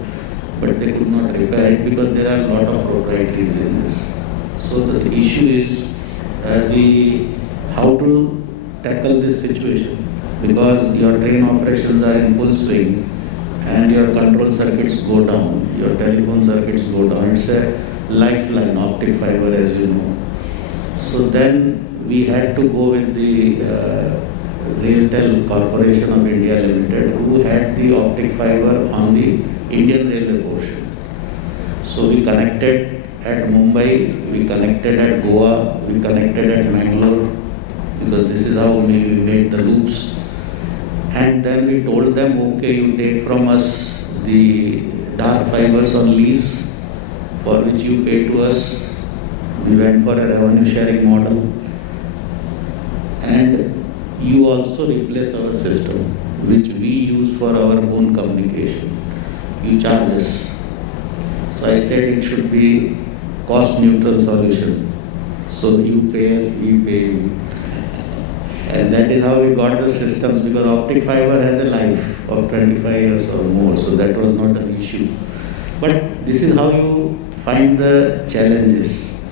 but they could not repair it because there are a lot of proprietaries in this. So the issue is how to tackle this situation, because your train operations are in full swing and your control circuits go down, your telephone circuits go down. It's a lifeline, optic fiber, as you know. So then we had to go with the Railtel Corporation of India Limited, who had the optic fiber on the Indian Railway portion. So we connected at Mumbai, we connected at Goa, we connected at Mangalore, because this is how we made the loops. And then we told them, okay, you take from us the dark fibers on lease, for which you pay to us. We went for a revenue sharing model. And you also replace our system, which we use for our own communication. You charge us. So I said it should be cost neutral solution. So you pay us, we pay you. And that is how we got the systems, because optic fiber has a life of 25 years or more, so that was not an issue. But this is how you find the challenges.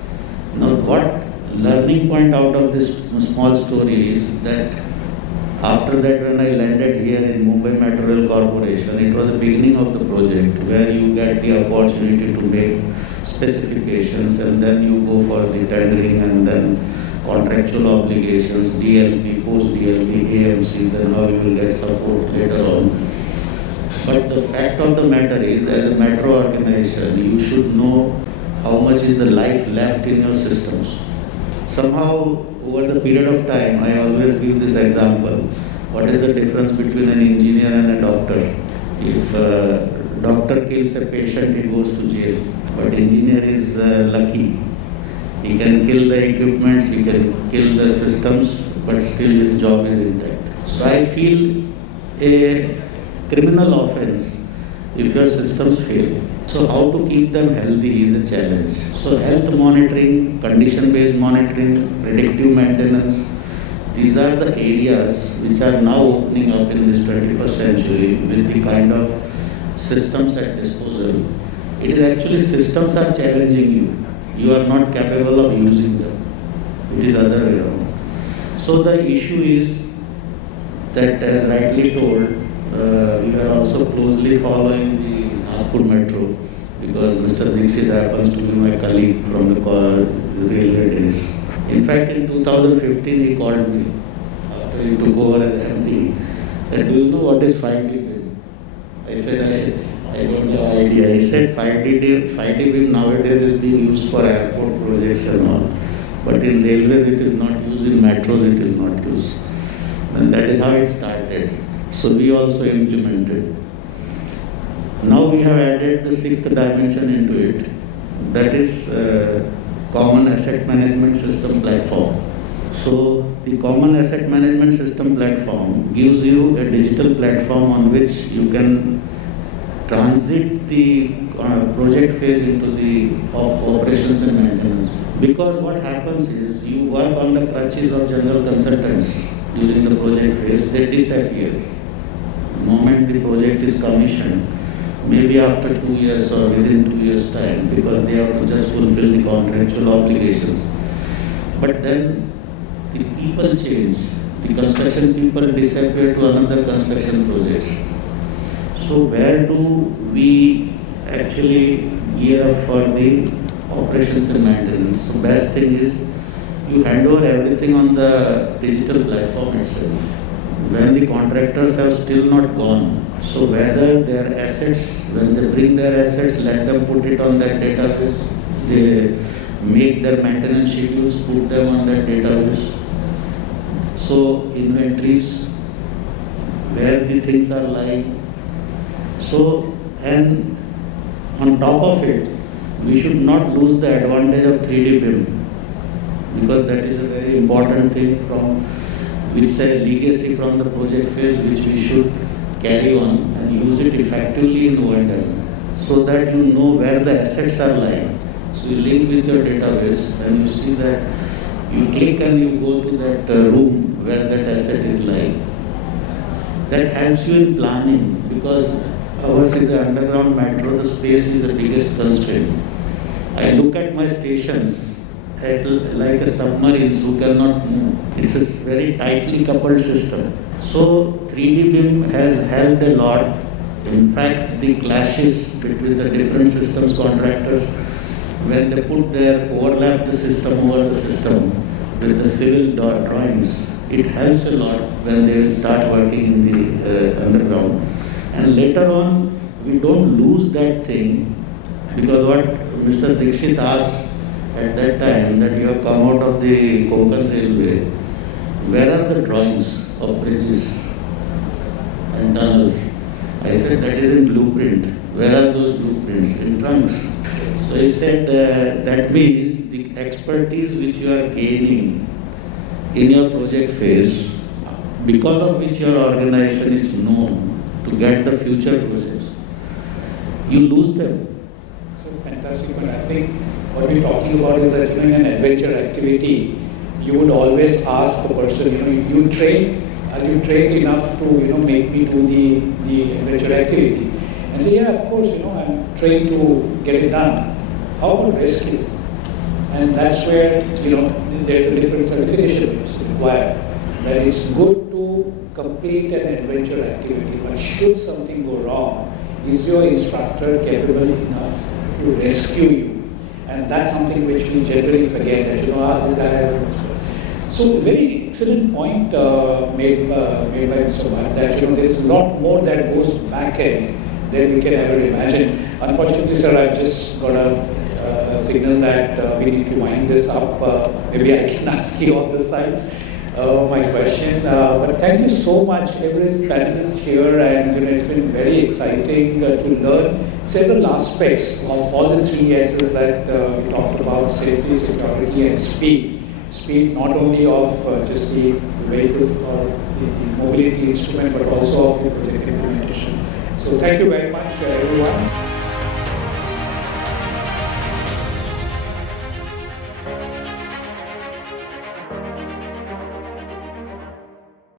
Now what learning point out of this small story is that after that, when I landed here in Mumbai Metrorail Corporation, it was the beginning of the project where you get the opportunity to make specifications, and then you go for the tendering and then contractual obligations, DLP, post-DLP, AMCs, and how you will get support later on. But the fact of the matter is, as a metro organization, you should know how much is the life left in your systems. Somehow, over the period of time, I always give this example. What is the difference between an engineer and a doctor? If a doctor kills a patient, he goes to jail. But engineer is lucky. He can kill the equipments, he can kill the systems, but still his job is intact. So I feel a criminal offense if your systems fail. So how to keep them healthy is a challenge. So health monitoring, condition-based monitoring, predictive maintenance, these are the areas which are now opening up in this 21st century with the kind of systems at disposal. It is actually systems are challenging you. You are not capable of using them. It is other way around. So the issue is that, as rightly told, we are also closely following the Nagpur Metro, because Mr. Dixit happens to be my colleague from the railway days. In fact, in 2015, he called me after he took over as MD. That, do you know what is 5D BIM? I said, I don't have idea. He said 5D BIM nowadays is being used for airport projects and all. But in railways it is not used, in metros it is not used. And that is how it started. So we also implemented. Now we have added the sixth dimension into it. That is Common Asset Management System platform. So the Common Asset Management System platform gives you a digital platform on which you can transit the project phase into the operations and maintenance. Because what happens is, you work on the crutches of general consultants during the project phase, they disappear. The moment the project is commissioned, maybe after 2 years or within 2 years' time, because they have to just fulfill the contractual obligations. But then the people change. The construction people disappear to another construction project. So where do we actually gear up for the operations and maintenance? So best thing is you hand over everything on the digital platform itself. When the contractors have still not gone, So whether their assets, when they bring their assets, let them put it on that database. They make their maintenance schedules, put them on that database. So inventories, where the things are lying. So, and on top of it, we should not lose the advantage of 3D BIM, because that is a very important thing from, which say legacy from the project phase, which we should carry on and use it effectively in O&M, so that you know where the assets are lying. So you link with your database and you see that you click and you go to that room where that asset is lying. That helps you in planning, because ours is the underground metro, the space is the biggest constraint. I look at my stations like a submarine who cannot move. It's a very tightly coupled system. So 3D BIM has helped a lot. In fact, the clashes between the different systems contractors, when they put their overlap the system over the system with the civil drawings, it helps a lot when they start working in the underground. And later on, we don't lose that thing, because what Mr. Dixit asked at that time, that you have come out of the Konkan Railway, where are the drawings of bridges and tunnels? I said, that is in blueprint. Where are those blueprints? In trunks. So he said, that means the expertise which you are gaining in your project phase, because of which your organization is known to get the future projects, you lose them. So fantastic, but I think what we're talking about is that during an adventure activity, you would always ask the person, you train, are you trained enough to, make me do the adventure activity? And say, yeah, of course, I'm trained to get it done. How about rescue? And that's where, there's a different certification required. That it's good to complete an adventure activity, but should something go wrong, is your instructor capable enough to rescue you? And that's something which we generally forget, that, this guy has a... So very excellent point made by Mr. Bhatt, that, there's a lot more that goes back end than we can ever imagine. Unfortunately, sir, I've just got a signal that we need to wind this up. Maybe I can ask you on the sides my question. But thank you so much, every panelist here, and it's been very exciting to learn several aspects of all the 3 S's that we talked about: safety, security, and speed. Speed not only of just the vehicles or the mobility instrument, but also of the project implementation. So thank you very much, everyone.